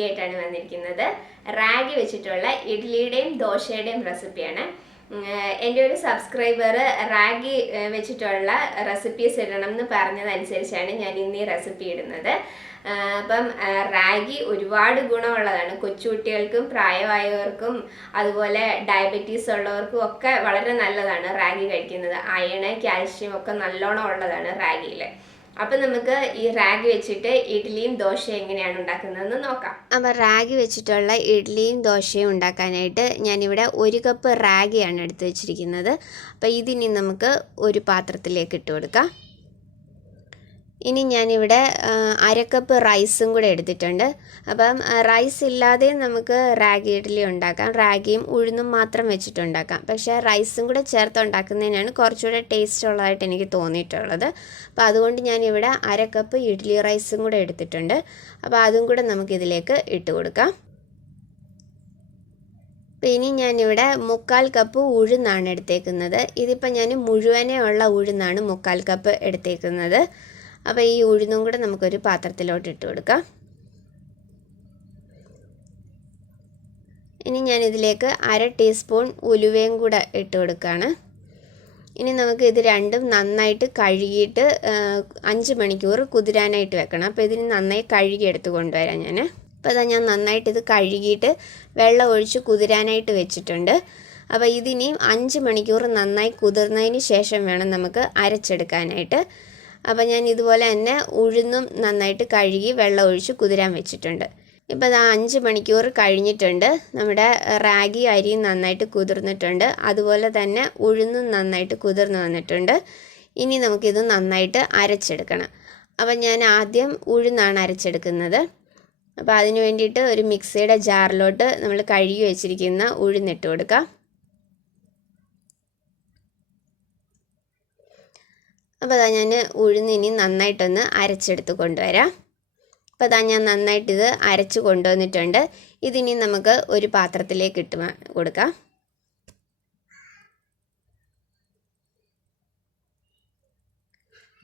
Recipe ആയിട്ടാണ് വന്നിരിക്കുന്നത്. റാഗി വെച്ചിട്ടുള്ള ഇഡ്ലിയുടെയും ദോശയുടെയും റെസിപ്പിയാണ്. എൻ്റെ ഒരു സബ്സ്ക്രൈബർ റാഗി വെച്ചിട്ടുള്ള റെസിപ്പീസ് ഇടണം എന്ന് പറഞ്ഞതനുസരിച്ചാണ് ഞാൻ ഇന്ന് ഈ റെസിപ്പി ഇടുന്നത്. അപ്പം റാഗി ഒരുപാട് ഗുണമുള്ളതാണ്. കൊച്ചുകുട്ടികൾക്കും പ്രായമായവർക്കും അതുപോലെ ഡയബറ്റീസ് ഉള്ളവർക്കും ഒക്കെ വളരെ നല്ലതാണ് റാഗി കഴിക്കുന്നത്. അയൺ, കാൽഷ്യം ഒക്കെ നല്ലോണം ഉള്ളതാണ് റാഗിയിൽ. അപ്പം നമുക്ക് ഈ റാഗി വെച്ചിട്ട് ഇഡ്ലിയും ദോശയും എങ്ങനെയാണ് ഉണ്ടാക്കുന്നതെന്ന് നോക്കാം. അപ്പം റാഗി വെച്ചിട്ടുള്ള ഇഡ്ലിയും ദോശയും ഉണ്ടാക്കാനായിട്ട് ഞാനിവിടെ 1 കപ്പ് റാഗിയാണ് എടുത്ത് വെച്ചിരിക്കുന്നത്. അപ്പം ഇതിനി നമുക്ക് ഒരു പാത്രത്തിലേക്ക് ഇട്ട് കൊടുക്കാം. ഇനി ഞാനിവിടെ 1/2 കപ്പ് റൈസും കൂടെ എടുത്തിട്ടുണ്ട്. അപ്പം റൈസ് ഇല്ലാതെ നമുക്ക് റാഗി ഇഡ്ഡലി ഉണ്ടാക്കാം. റാഗിയും ഉഴുന്നും മാത്രം വെച്ചിട്ടുണ്ടാക്കാം. പക്ഷേ റൈസും കൂടെ ചേർത്ത് ഉണ്ടാക്കുന്നതിനാണ് കുറച്ചുകൂടെ ടേസ്റ്റ് ഉള്ളതായിട്ട് എനിക്ക് തോന്നിയിട്ടുള്ളത്. അപ്പോൾ അതുകൊണ്ട് ഞാനിവിടെ 1/2 കപ്പ് ഇഡ്ഡലി റൈസും കൂടെ എടുത്തിട്ടുണ്ട്. അപ്പോൾ അതും കൂടെ നമുക്കിതിലേക്ക് ഇട്ട് കൊടുക്കാം. ഇനി ഞാനിവിടെ 1/4 കപ്പ് ഉഴുന്നാണ് എടുത്തേക്കുന്നത്. ഇതിപ്പോൾ ഞാൻ മുഴുവനേ ഉള്ള ഉഴുന്നാണ് 1/4 കപ്പ് എടുത്തേക്കുന്നത്. അപ്പോൾ ഈ ഉഴുന്നും കൂടെ നമുക്കൊരു പാത്രത്തിലോട്ട് ഇട്ട് കൊടുക്കാം. ഇനി ഞാനിതിലേക്ക് 1/2 ടീസ്പൂൺ ഉലുവയും കൂടെ ഇട്ട് കൊടുക്കുകയാണ്. ഇനി നമുക്ക് ഇത് രണ്ടും നന്നായിട്ട് കഴുകിയിട്ട് 5 മണിക്കൂർ കുതിരാനായിട്ട് വെക്കണം. അപ്പോൾ ഇതിന് നന്നായി കഴുകി എടുത്ത് കൊണ്ടുവരാം ഞാൻ. അപ്പോൾ അതാ ഞാൻ നന്നായിട്ട് ഇത് കഴുകിയിട്ട് വെള്ളം ഒഴിച്ച് കുതിരാനായിട്ട് വെച്ചിട്ടുണ്ട്. അപ്പോൾ ഇതിനി 5 മണിക്കൂർ നന്നായി കുതിർന്നതിന് ശേഷം വേണം നമുക്ക് അരച്ചെടുക്കാനായിട്ട്. അപ്പോൾ ഞാൻ ഇതുപോലെ തന്നെ ഉഴുന്നും നന്നായിട്ട് കഴുകി വെള്ളം ഒഴിച്ച് കുതിരാൻ വെച്ചിട്ടുണ്ട്. ഇപ്പോൾ അത് 5 മണിക്കൂർ കഴിഞ്ഞിട്ടുണ്ട്. നമ്മുടെ റാഗി അരിയും നന്നായിട്ട് കുതിർന്നിട്ടുണ്ട്. അതുപോലെ തന്നെ ഉഴുന്നും നന്നായിട്ട് കുതിർന്ന് വന്നിട്ടുണ്ട്. ഇനി നമുക്കിത് നന്നായിട്ട് അരച്ചെടുക്കണം. അപ്പോൾ ഞാൻ ആദ്യം ഉഴുന്നാണ് അരച്ചെടുക്കുന്നത്. അപ്പോൾ അതിന് വേണ്ടിയിട്ട് ഒരു മിക്സിയുടെ ജാറിലോട്ട് നമ്മൾ കഴുകി വെച്ചിരിക്കുന്ന ഉഴുന്നിട്ട് കൊടുക്കാം. അപ്പോൾ അതാ ഞാൻ ഉഴുന്നിനി നന്നായിട്ടൊന്ന് അരച്ചെടുത്ത് കൊണ്ടുവരാം. അപ്പോൾ അതാ ഞാൻ നന്നായിട്ടിത് അരച്ച് കൊണ്ടുവന്നിട്ടുണ്ട്. ഇതിനി നമുക്ക് ഒരു പാത്രത്തിലേക്ക് ഇട്ട് കൊടുക്കാം.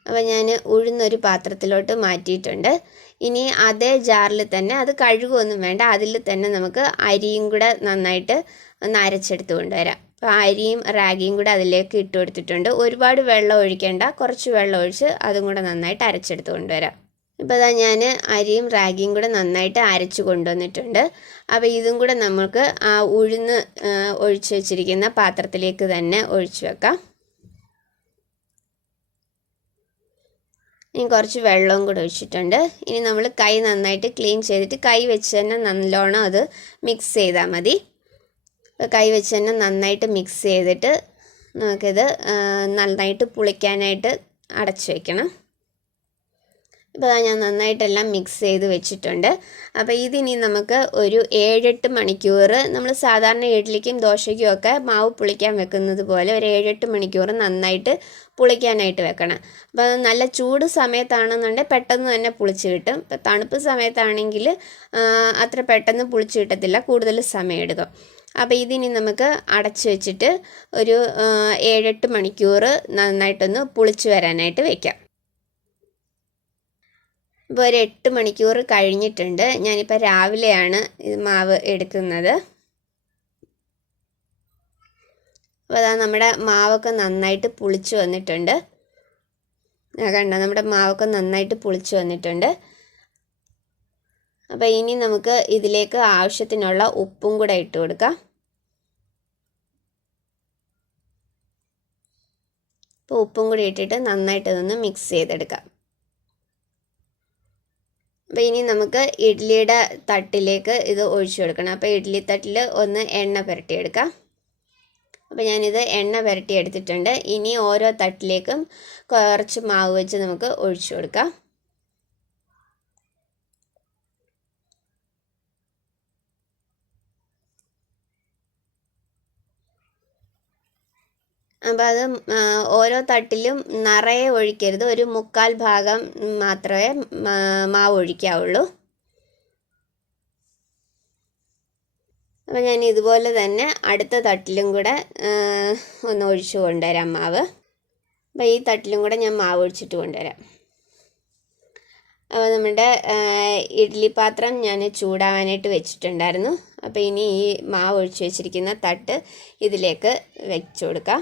അപ്പോൾ ഞാൻ ഉഴുന്നൊരു പാത്രത്തിലോട്ട് മാറ്റിയിട്ടുണ്ട്. ഇനി അതേ ജാറിൽ തന്നെ, അത് കഴുകുമൊന്നും വേണ്ട, അതിൽ തന്നെ നമുക്ക് അരിയും കൂടെ നന്നായിട്ട് ഒന്ന് അരച്ചെടുത്ത് കൊണ്ടുവരാം. അപ്പോൾ അരിയും റാഗിയും കൂടെ അതിലേക്ക് ഇട്ട് കൊടുത്തിട്ടുണ്ട്. ഒരുപാട് വെള്ളം ഒഴിക്കേണ്ട, കുറച്ച് വെള്ളം ഒഴിച്ച് അതും കൂടെ നന്നായിട്ട് അരച്ചെടുത്ത് കൊണ്ടുവരാം. ഇപ്പോൾ അതാ ഞാൻ അരിയും റാഗിയും കൂടെ നന്നായിട്ട് അരച്ച് കൊണ്ടുവന്നിട്ടുണ്ട്. അപ്പോൾ ഇതും കൂടെ നമുക്ക് ആ ഉഴുന്ന് ഒഴിച്ച് വെച്ചിരിക്കുന്ന പാത്രത്തിലേക്ക് തന്നെ ഒഴിച്ച് വെക്കാം. ഇനി കുറച്ച് വെള്ളവും കൂടെ ഒഴിച്ചിട്ടുണ്ട്. ഇനി നമ്മൾ കൈ നന്നായിട്ട് ക്ലീൻ ചെയ്തിട്ട് കൈ വെച്ച് തന്നെ നല്ലോണം അത് മിക്സ് ചെയ്താൽ മതി. കൈ വെച്ച് തന്നെ നന്നായിട്ട് മിക്സ് ചെയ്തിട്ട് നമുക്കിത് നന്നായിട്ട് പുളിക്കാനായിട്ട് അടച്ചു വയ്ക്കണം. ഇപ്പോൾ ഞാൻ നന്നായിട്ടെല്ലാം മിക്സ് ചെയ്ത് വെച്ചിട്ടുണ്ട്. അപ്പോൾ ഇതിനി നമുക്ക് ഒരു 7-8 മണിക്കൂർ, നമ്മൾ സാധാരണ ഇഡ്ലിക്കും ദോശയ്ക്കും ഒക്കെ മാവ് പുളിക്കാൻ വെക്കുന്നത് പോലെ ഒരു 7-8 മണിക്കൂർ നന്നായിട്ട് പുളിക്കാനായിട്ട് വെക്കണം. അപ്പോൾ നല്ല ചൂട് സമയത്താണെന്നുണ്ടെങ്കിൽ പെട്ടെന്ന് തന്നെ പുളിച്ച് കിട്ടും. ഇപ്പോൾ തണുപ്പ് സമയത്താണെങ്കിൽ അത്ര പെട്ടെന്ന് പുളിച്ച് കിട്ടത്തില്ല, കൂടുതൽ സമയം എടുക്കും. അപ്പോൾ ഇതിനി നമുക്ക് അടച്ച് വെച്ചിട്ട് ഒരു 7-8 മണിക്കൂർ നന്നായിട്ടൊന്ന് പുളിച്ച് വരാനായിട്ട് വയ്ക്കാം. ഇപ്പോൾ ഒരു 8 മണിക്കൂർ കഴിഞ്ഞിട്ടുണ്ട്. ഞാനിപ്പോൾ രാവിലെയാണ് ഇത് മാവ് എടുക്കുന്നത്. അപ്പോൾ അതാ നമ്മുടെ മാവൊക്കെ നന്നായിട്ട് പുളിച്ച് വന്നിട്ടുണ്ട്. കണ്ടോ, നമ്മുടെ മാവൊക്കെ നന്നായിട്ട് പുളിച്ച് വന്നിട്ടുണ്ട്. അപ്പോൾ ഇനി നമുക്ക് ഇതിലേക്ക് ആവശ്യത്തിനുള്ള ഉപ്പും കൂടെ ഇട്ട് കൊടുക്കാം. അപ്പോൾ ഉപ്പും കൂടി ഇട്ടിട്ട് നന്നായിട്ട് ഇതൊന്ന് മിക്സ് ചെയ്തെടുക്കാം. അപ്പോൾ ഇനി നമുക്ക് ഇഡ്ലിയുടെ തട്ടിലേക്ക് ഇത് ഒഴിച്ചു കൊടുക്കണം. അപ്പോൾ ഇഡ്ലി തട്ടിൽ ഒന്ന് എണ്ണ പുരട്ടിയെടുക്കാം. അപ്പോൾ ഞാനിത് എണ്ണ പുരട്ടി എടുത്തിട്ടുണ്ട്. ഇനി ഓരോ തട്ടിലേക്കും കുറച്ച് മാവ് വെച്ച് നമുക്ക് ഒഴിച്ചു കൊടുക്കാം. അപ്പോൾ അത് ഓരോ തട്ടിലും നിറയെ ഒഴിക്കരുത്, ഒരു 1/4 ഭാഗം മാത്രമേ മാവ് ഒഴിക്കാവുള്ളൂ. അപ്പോൾ ഞാൻ ഇതുപോലെ തന്നെ അടുത്ത തട്ടിലും കൂടെ ഒന്ന് ഒഴിച്ച് കൊണ്ടുവരാം മാവ്. അപ്പോൾ ഈ തട്ടിലും കൂടെ ഞാൻ മാവ് ഒഴിച്ചിട്ട് കൊണ്ടുവരാം. അപ്പോൾ നമ്മുടെ ഇഡ്ഡലി പാത്രം ഞാൻ ചൂടാവാനായിട്ട് വെച്ചിട്ടുണ്ടായിരുന്നു. അപ്പോൾ ഇനി ഈ മാവ് ഒഴിച്ച് വെച്ചിരിക്കുന്ന തട്ട് ഇതിലേക്ക് വെച്ച് കൊടുക്കാം.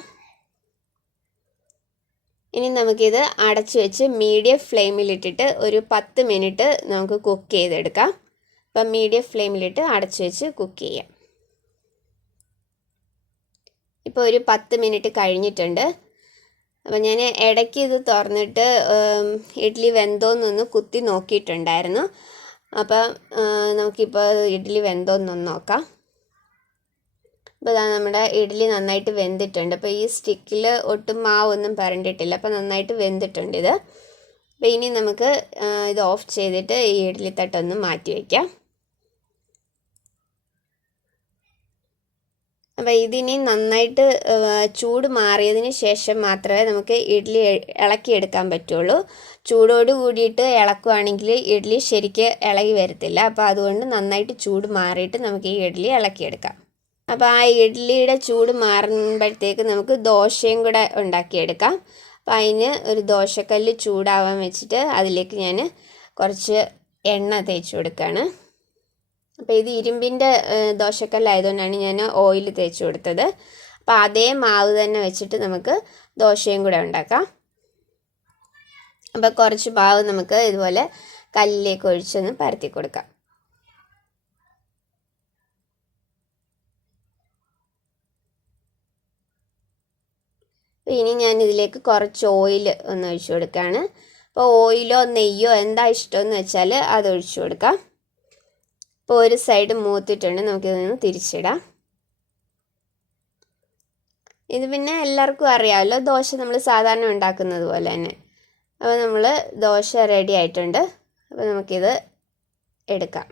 ഇനി നമുക്കിത് അടച്ചു വെച്ച് മീഡിയം ഫ്ലെയിമിലിട്ടിട്ട് ഒരു 10 മിനിറ്റ് നമുക്ക് കുക്ക് ചെയ്തെടുക്കാം. അപ്പം മീഡിയം ഫ്ലെയിമിലിട്ട് അടച്ചു വെച്ച് കുക്ക് ചെയ്യാം. ഇപ്പോൾ ഒരു 10 മിനിറ്റ് കഴിഞ്ഞിട്ടുണ്ട്. അപ്പം ഞാൻ ഇടയ്ക്ക് ഇത് തുറന്നിട്ട് ഇഡ്ഡലി വെന്തോന്നൊന്ന് കുത്തി നോക്കിയിട്ടുണ്ടായിരുന്നു. അപ്പം നമുക്കിപ്പോൾ ഇഡ്ഡലി വെന്തോന്നൊന്ന് നോക്കാം. അപ്പോൾ ഇതാ നമ്മുടെ ഇഡ്ഡലി നന്നായിട്ട് വെന്തിട്ടുണ്ട്. അപ്പോൾ ഈ സ്റ്റിക്കിൽ ഒട്ടും മാവൊന്നും പരണ്ടിട്ടില്ല. അപ്പോൾ നന്നായിട്ട് വെന്തിട്ടുണ്ട് ഇത്. അപ്പോൾ ഇനി നമുക്ക് ഇത് ഓഫ് ചെയ്തിട്ട് ഈ ഇഡ്ഡലി തട്ടൊന്ന് മാറ്റി വയ്ക്കാം. അപ്പോൾ ഇതിനി നന്നായിട്ട് ചൂട് മാറിയതിന് ശേഷം മാത്രമേ നമുക്ക് ഇഡ്ഡലി ഇളക്കിയെടുക്കാൻ പറ്റുള്ളൂ. ചൂടോട് കൂടിയിട്ട് ഇളക്കുകയാണെങ്കിൽ ഇഡ്ഡലി ശരിക്ക് ഇളകി വരത്തില്ല. അപ്പോൾ അതുകൊണ്ട് നന്നായിട്ട് ചൂട് മാറിയിട്ട് നമുക്ക് ഈ ഇഡ്ഡലി ഇളക്കിയെടുക്കാം. അപ്പോൾ ആ ഇഡ്ഡലിയുടെ ചൂട് മാറുമ്പോഴത്തേക്ക് നമുക്ക് ദോശയും കൂടെ ഉണ്ടാക്കിയെടുക്കാം. അപ്പോൾ അതിന് ഒരു ദോശക്കല്ല് ചൂടാവാൻ വെച്ചിട്ട് അതിലേക്ക് ഞാൻ കുറച്ച് എണ്ണ തേച്ച് കൊടുക്കുകയാണ്. അപ്പോൾ ഇത് ഇരുമ്പിൻ്റെ ദോശക്കല്ലായതുകൊണ്ടാണ് ഞാൻ ഓയിൽ തേച്ച് കൊടുത്തത്. അപ്പോൾ അതേ മാവ് തന്നെ വെച്ചിട്ട് നമുക്ക് ദോശയും കൂടെ ഉണ്ടാക്കാം. അപ്പോൾ കുറച്ച് മാവ് നമുക്ക് ഇതുപോലെ കല്ലിലേക്ക് ഒഴിച്ചൊന്ന് പരത്തി കൊടുക്കാം. ഇനി ഞാൻ ഇതിലേക്ക് കുറച്ച് ഓയിൽ ഒന്ന് ഒഴിച്ചു കൊടുക്കുകയാണ്. അപ്പോൾ ഓയിലോ നെയ്യോ എന്താ ഇഷ്ടമെന്ന് വെച്ചാൽ അത് ഒഴിച്ചു കൊടുക്കാം. ഇപ്പോൾ ഒരു സൈഡ് മൂത്തിട്ടുണ്ട്, നമുക്കിതൊന്ന് തിരിച്ചിടാം. ഇത് പിന്നെ എല്ലാവർക്കും അറിയാമല്ലോ, ദോശ നമ്മൾ സാധാരണ ഉണ്ടാക്കുന്നത് പോലെ തന്നെ. അപ്പോൾ നമ്മൾ ദോശ റെഡി ആയിട്ടുണ്ട്. അപ്പോൾ നമുക്കിത് എടുക്കാം.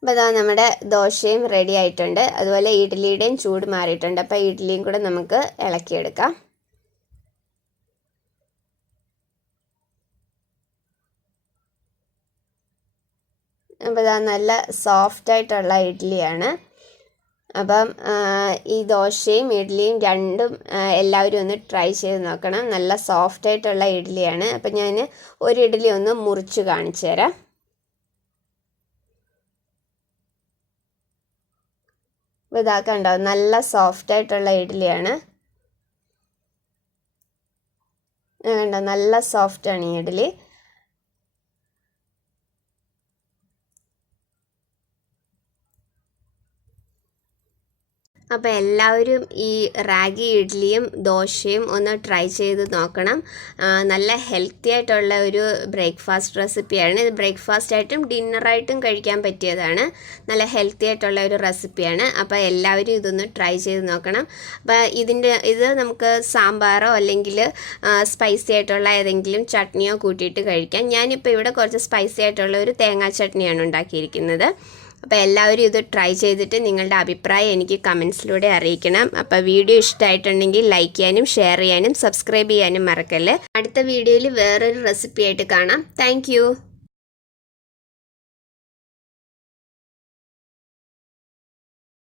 അപ്പോൾ ഇതാ നമ്മുടെ ദോശയും റെഡി ആയിട്ടുണ്ട്. അതുപോലെ ഇഡ്ഡലിയുടെയും ചൂട് മാറിയിട്ടുണ്ട്. അപ്പോൾ ഇഡ്ഡലിയും കൂടെ നമുക്ക് ഇളക്കിയെടുക്കാം. അപ്പോൾ ഇതാ നല്ല സോഫ്റ്റായിട്ടുള്ള ഇഡ്ഡലിയാണ്. അപ്പം ഈ ദോശയും ഇഡ്ഡലിയും രണ്ടും എല്ലാവരും ഒന്ന് ട്രൈ ചെയ്ത് നോക്കണം. നല്ല സോഫ്റ്റായിട്ടുള്ള ഇഡ്ഡലിയാണ്. അപ്പം ഞാൻ ഒരു ഇഡ്ഡലി ഒന്ന് മുറിച്ച് കാണിച്ചു തരാം. അപ്പോൾ ഇതാക്കാൻ ഉണ്ടാവും, നല്ല സോഫ്റ്റായിട്ടുള്ള ഇഡ്ഡലിയാണ്. കണ്ടോ, നല്ല സോഫ്റ്റാണ് ഈ ഇഡ്ഡലി. അപ്പോൾ എല്ലാവരും ഈ റാഗി ഇഡ്ഡലിയും ദോശയും ഒന്ന് ട്രൈ ചെയ്ത് നോക്കണം. നല്ല ഹെൽത്തി ആയിട്ടുള്ള ഒരു ബ്രേക്ക്ഫാസ്റ്റ് റെസിപ്പിയാണ്. ഇത് ബ്രേക്ക്ഫാസ്റ്റ് ആയിട്ടും ഡിന്നറായിട്ടും കഴിക്കാൻ പറ്റിയതാണ്. നല്ല ഹെൽത്തി ആയിട്ടുള്ള ഒരു റെസിപ്പിയാണ്. അപ്പോൾ എല്ലാവരും ഇതൊന്ന് ട്രൈ ചെയ്ത് നോക്കണം. അപ്പോൾ ഇത് നമുക്ക് സാമ്പാറോ അല്ലെങ്കിൽ സ്പൈസി ആയിട്ടുള്ള ഏതെങ്കിലും ചട്നിയോ കൂട്ടിയിട്ട് കഴിക്കാം. ഞാനിപ്പോൾ ഇവിടെ കുറച്ച് സ്പൈസി ആയിട്ടുള്ള ഒരു തേങ്ങാ ചട്നിയാണ് ഉണ്ടാക്കിയിരിക്കുന്നത്. അപ്പോൾ എല്ലാവരും ഇത് ട്രൈ ചെയ്തിട്ട് നിങ്ങളുടെ അഭിപ്രായം എനിക്ക് കമൻസിലൂടെ അറിയിക്കണം. അപ്പോൾ വീഡിയോ ഇഷ്ടമായിട്ടുണ്ടെങ്കിൽ ലൈക്ക് ചെയ്യാനും ഷെയർ ചെയ്യാനും സബ്സ്ക്രൈബ് ചെയ്യാനും മറക്കല്ലേ. അടുത്ത വീഡിയോയിൽ വേറൊരു റെസിപ്പി ആയിട്ട് കാണാം. താങ്ക്